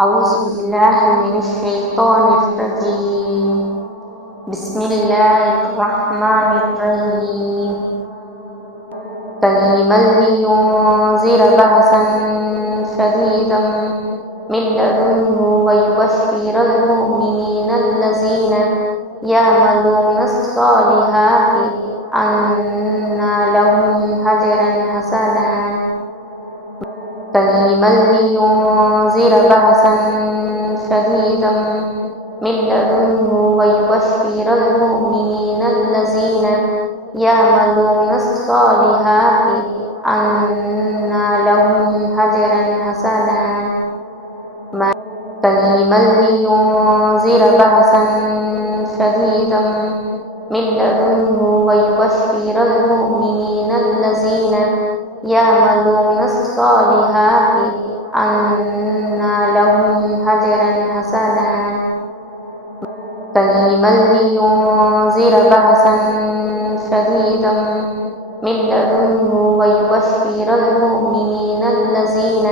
أعوذ بالله من الشيطان الرجيم. بسم الله الرحمن الرحيم. قيما لينذر بأسا شديدا من لدنه ويبشر المؤمنين الذين يعملون الصالحات أن لهم أجرا حسنا قيما لينذر بأسا شديدا من لدنه ويبشر المؤمنين الذين يعملون الصالحات أن لهم أجرا حسنا قيما لينذر بأسا شديدا من لدنه ويبشر المؤمنين الذين يعملون الصالحات أن لهم أجرا حسنا قيما لينذر بأسا شديدا من لدنه ويبشر المؤمنين الذين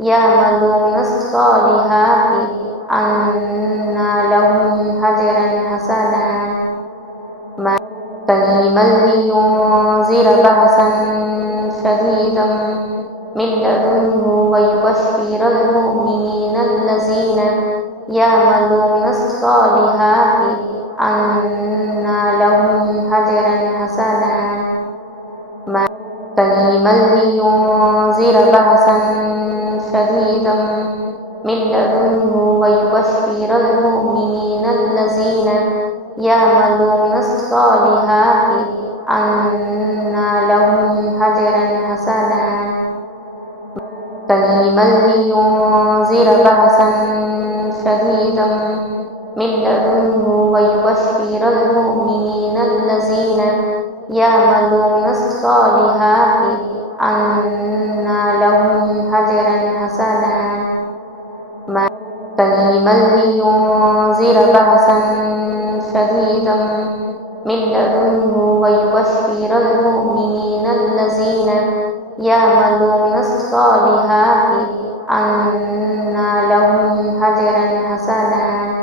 يعملون الصالحات أن لهم أجرا حسنا قيما لينذر بأسا شديدا من لدنه ويبشر المؤمنين الذين يعملون الصالحات أن لهم أجرا حسنا قيما لينذر بأسا شديدا من لدنه ويبشر المؤمنين الذين يعملون الصالحات أن لهم أجرا حسنا قيما لينذر بأسا شديدا من لدنه ويبشر المؤمنين الذين يعملون الصالحات أن لهم أجرا حسنا قيما لينذر بأسا شديدا من لدنه ويبشر المؤمنين الذين يعملون الصالحات أن لهم أجرا حسنا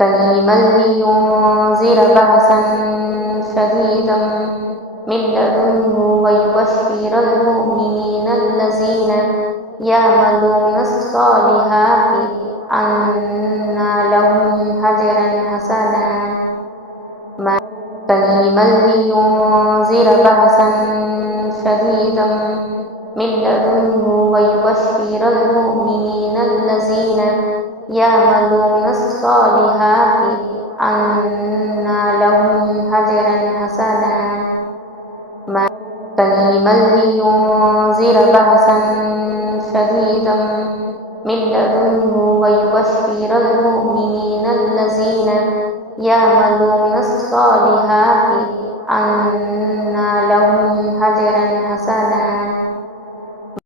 قيما لينذر بأسا شديدا من لدنه ويبشر المؤمنين الذين يعملون الصالحات أن لهم أجرا حسنا قيما لينذر بأسا شديدا من لدنه ويبشر المؤمنين الذين يعملون الصالحات أن لهم أجرا حسنا قيما لينذر بأسا شديدا من لدنه ويبشر المؤمنين الذين يعملون الصالحات أن لهم أجرا حسنا